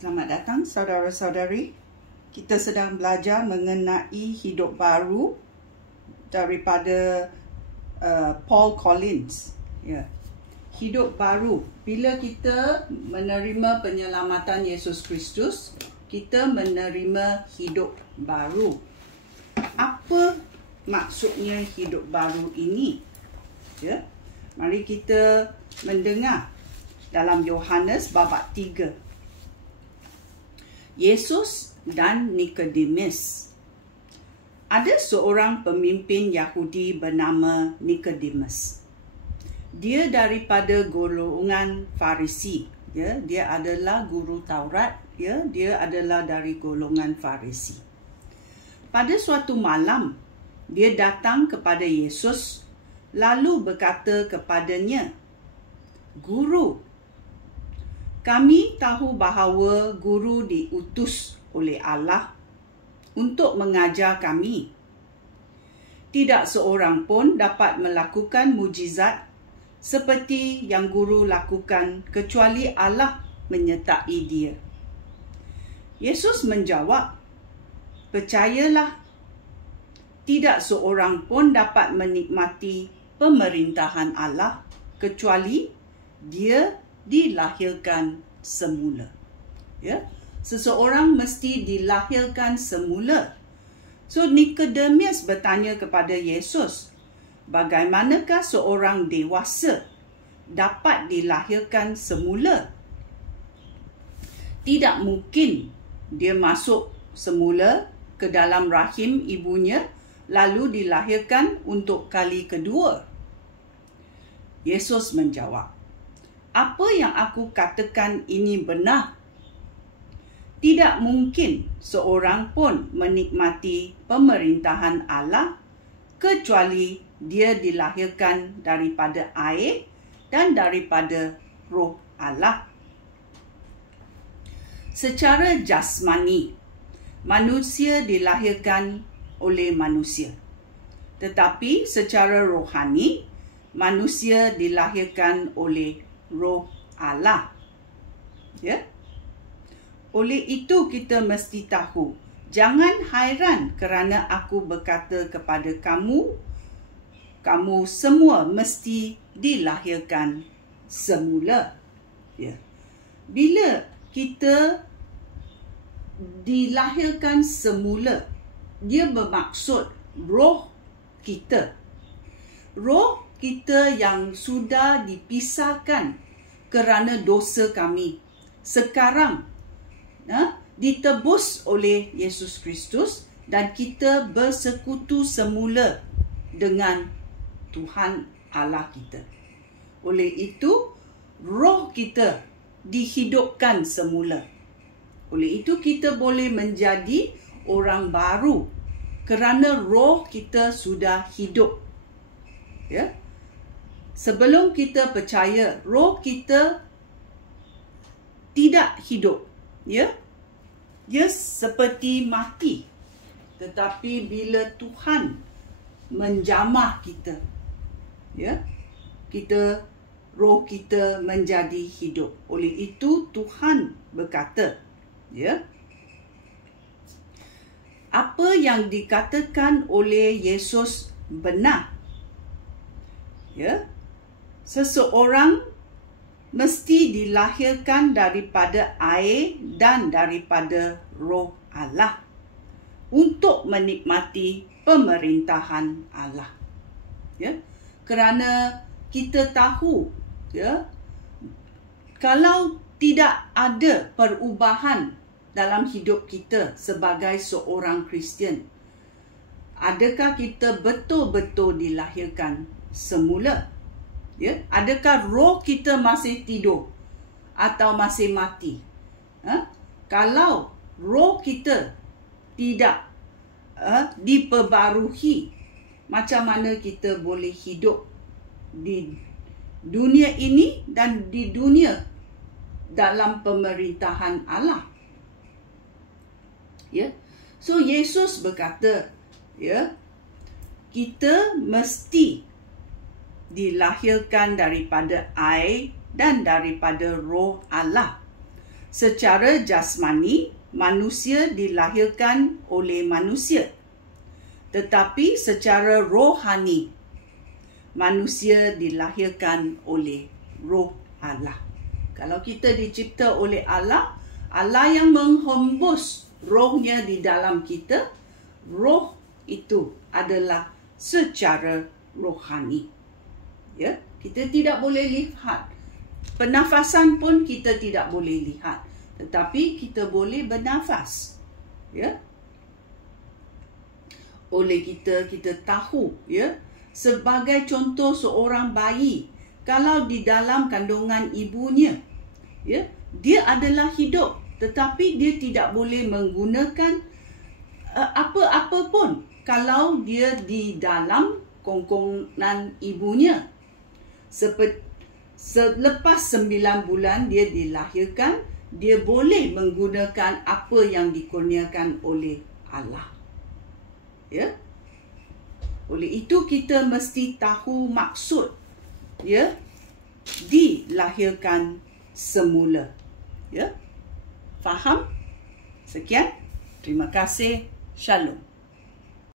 Selamat datang saudara-saudari. Kita sedang belajar mengenai hidup baru daripada Paul Collins. Ya. Hidup baru. Bila kita menerima penyelamatan Yesus Kristus, kita menerima hidup baru. Apa maksudnya hidup baru ini? Ya. Mari kita mendengar dalam Yohanes bab 3. Yesus dan Nikodemus. Ada seorang pemimpin Yahudi bernama Nikodemus. Dia daripada golongan Farisi. Ya, dia adalah guru Taurat. Ya, dia adalah dari golongan Farisi. Pada suatu malam, dia datang kepada Yesus lalu berkata kepadanya, "Guru, kami tahu bahawa guru diutus oleh Allah untuk mengajar kami. Tidak seorang pun dapat melakukan mujizat seperti yang guru lakukan kecuali Allah menyertai dia." Yesus menjawab, "Percayalah, tidak seorang pun dapat menikmati pemerintahan Allah kecuali dia dilahirkan semula." Ya, seseorang mesti dilahirkan semula. So Nikodemus bertanya kepada Yesus, bagaimanakah seorang dewasa dapat dilahirkan semula? Tidak mungkin dia masuk semula ke dalam rahim ibunya lalu dilahirkan untuk kali kedua. Yesus menjawab, "Apa yang aku katakan ini benar. Tidak mungkin seorang pun menikmati pemerintahan Allah kecuali dia dilahirkan daripada air dan daripada Roh Allah." Secara jasmani, manusia dilahirkan oleh manusia. Tetapi secara rohani, manusia dilahirkan oleh Roh Allah. Ya. Oleh itu kita mesti tahu, jangan hairan kerana aku berkata kepada kamu, kamu semua mesti dilahirkan semula. Ya. Bila kita dilahirkan semula, dia bermaksud roh kita. Roh kita yang sudah dipisahkan kerana dosa kami, sekarang ditebus oleh Yesus Kristus dan kita bersekutu semula dengan Tuhan Allah kita. Oleh itu, roh kita dihidupkan semula. Oleh itu, kita boleh menjadi orang baru kerana roh kita sudah hidup. Ya. Sebelum kita percaya, roh kita tidak hidup. Ya. Dia seperti mati. Tetapi bila Tuhan menjamah kita, ya, roh kita menjadi hidup. Oleh itu Tuhan berkata, ya, apa yang dikatakan oleh Yesus benar. Ya. Seseorang mesti dilahirkan daripada air dan daripada Roh Allah untuk menikmati pemerintahan Allah. Ya. Kerana kita tahu, ya, kalau tidak ada perubahan dalam hidup kita sebagai seorang Kristian, adakah kita betul-betul dilahirkan semula? Ya, adakah roh kita masih tidur atau masih mati? Kalau roh kita tidak diperbarui, macam mana kita boleh hidup di dunia ini dan di dunia dalam pemerintahan Allah? Ya. So Yesus berkata, ya, kita mesti dilahirkan daripada air dan daripada Roh Allah. Secara jasmani, manusia dilahirkan oleh manusia. Tetapi secara rohani, manusia dilahirkan oleh roh Allah. Kalau kita dicipta oleh Allah, Allah yang menghembus rohnya di dalam kita, roh itu adalah secara rohani. Ya, kita tidak boleh lihat. Pernafasan pun kita tidak boleh lihat, tetapi kita boleh bernafas. Ya. Oleh kita tahu, ya, sebagai contoh seorang bayi, kalau di dalam kandungan ibunya, ya, dia adalah hidup, tetapi dia tidak boleh menggunakan apa-apa pun kalau dia di dalam kongkongan ibunya. Selepas 9 bulan dia dilahirkan, dia boleh menggunakan apa yang dikurniakan oleh Allah. Ya. Oleh itu kita mesti tahu maksud, ya, dilahirkan semula. Ya. Faham? Sekian. Terima kasih. Shalom.